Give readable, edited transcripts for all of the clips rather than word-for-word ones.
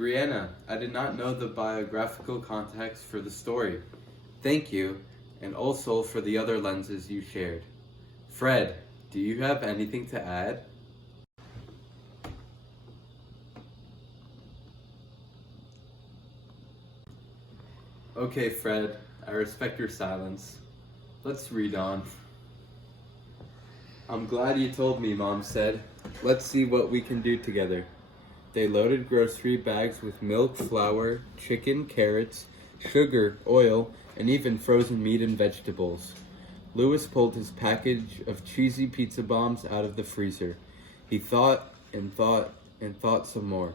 Brianna, I did not know the biographical context for the story. Thank you, and also for the other lenses you shared. Fred, do you have anything to add? Okay, Fred, I respect your silence. Let's read on. I'm glad you told me, Mom said. Let's see what we can do together. They loaded grocery bags with milk, flour, chicken, carrots, sugar, oil, and even frozen meat and vegetables. Louis pulled his package of cheesy pizza bombs out of the freezer. He thought and thought and thought some more.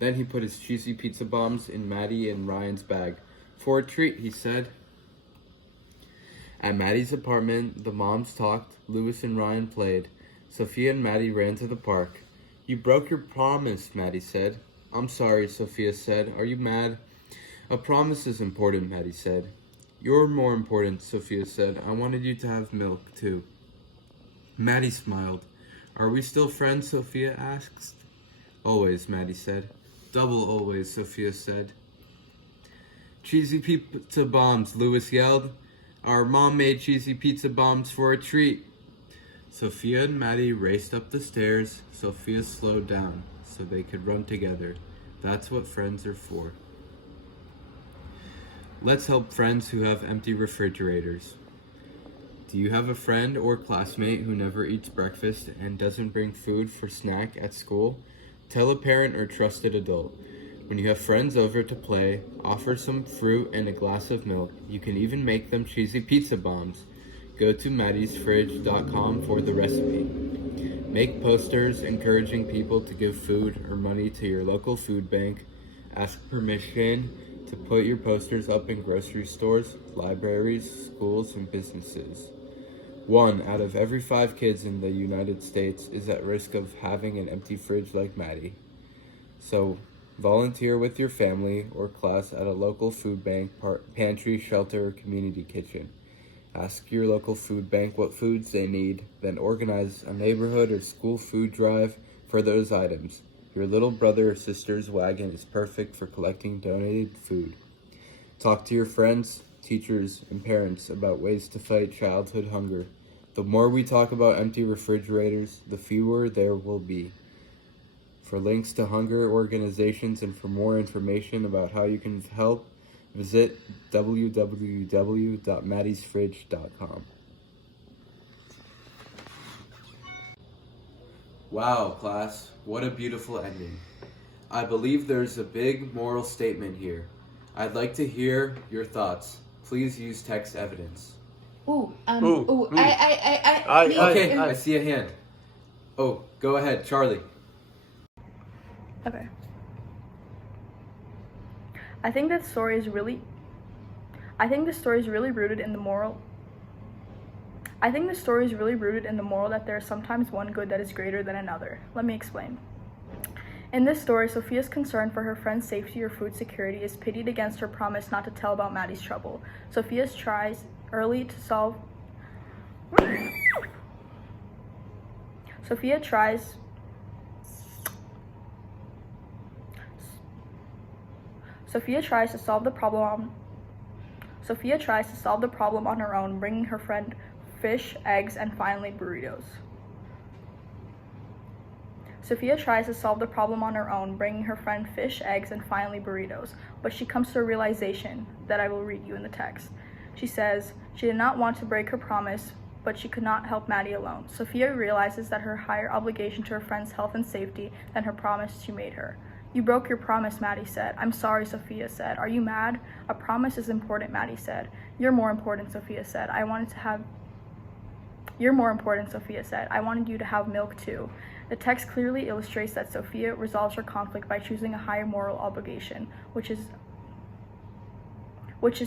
Then he put his cheesy pizza bombs in Maddi and Ryan's bag. For a treat, he said. At Maddi's apartment, the moms talked, Louis and Ryan played. Sophia and Maddi ran to the park. You broke your promise, Maddi said. I'm sorry, Sophia said. Are you mad? A promise is important, Maddi said. You're more important, Sophia said. I wanted you to have milk, too. Maddi smiled. Are we still friends, Sophia asked. Always, Maddi said. Double always, Sophia said. Cheesy pizza bombs, Louis yelled. Our mom made cheesy pizza bombs for a treat. Sophia and Maddi raced up the stairs. Sophia slowed down so they could run together. That's what friends are for. Let's help friends who have empty refrigerators. Do you have a friend or classmate who never eats breakfast and doesn't bring food for snack at school? Tell a parent or trusted adult. When you have friends over to play, offer some fruit and a glass of milk. You can even make them cheesy pizza bombs. Go to maddysfridge.com for the recipe. Make posters encouraging people to give food or money to your local food bank. Ask permission to put your posters up in grocery stores, libraries, schools, and businesses. 1 out of every 5 kids in the United States is at risk of having an empty fridge like Maddi. So, volunteer with your family or class at a local food bank, pantry, shelter, or community kitchen. Ask your local food bank what foods they need, then organize a neighborhood or school food drive for those items. Your little brother or sister's wagon is perfect for collecting donated food. Talk to your friends, teachers, and parents about ways to fight childhood hunger. The more we talk about empty refrigerators, the fewer there will be. For links to hunger organizations and for more information about how you can help, visit www.maddysfridge.com. Wow, class, what a beautiful ending. I believe there's a big moral statement here. I'd like to hear your thoughts. Please use text evidence. I see a hand. Oh, go ahead, Charlie. Okay. I think the story is really rooted in the moral that there is sometimes one good that is greater than another. Let me explain. In this story, Sophia's concern for her friend's safety or food security is pitted against her promise not to tell about Maddi's trouble. Sophia tries to solve the problem on her own, bringing her friend fish, eggs, and finally burritos. But she comes to a realization that I will read you in the text. She says she did not want to break her promise, but she could not help Maddi alone. Sophia realizes that her higher obligation to her friend's health and safety than her promise she made her. You broke your promise, Maddi said. I'm sorry, Sophia said. Are you mad? A promise is important, Maddi said. You're more important, Sophia said. I wanted you to have milk too. The text clearly illustrates that Sophia resolves her conflict by choosing a higher moral obligation, which is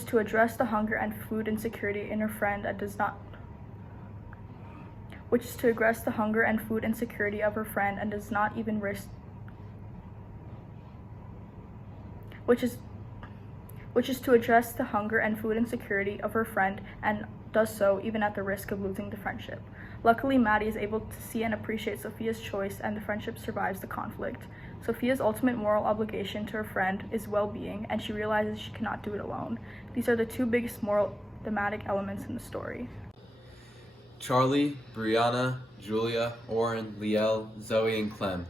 to address the hunger and food insecurity in her friend and does not even risk which is to address the hunger and food insecurity of her friend and does so even at the risk of losing the friendship. Luckily, Maddi is able to see and appreciate Sophia's choice, and the friendship survives the conflict. Sophia's ultimate moral obligation to her friend is well-being, and she realizes she cannot do it alone. These are the two biggest moral thematic elements in the story. Charlie, Brianna, Julia, Oren, Liel, Zoe, and Clem.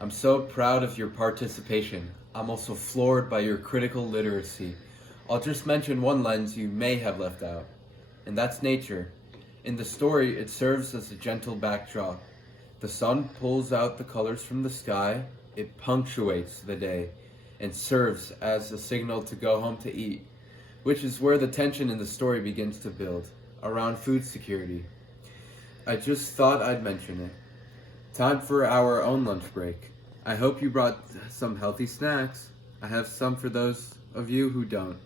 I'm so proud of your participation. I'm also floored by your critical literacy. I'll just mention one lens you may have left out, and that's nature. In the story, it serves as a gentle backdrop. The sun pulls out the colors from the sky, it punctuates the day, and serves as a signal to go home to eat, which is where the tension in the story begins to build, around food security. I just thought I'd mention it. Time for our own lunch break. I hope you brought some healthy snacks. I have some for those of you who don't.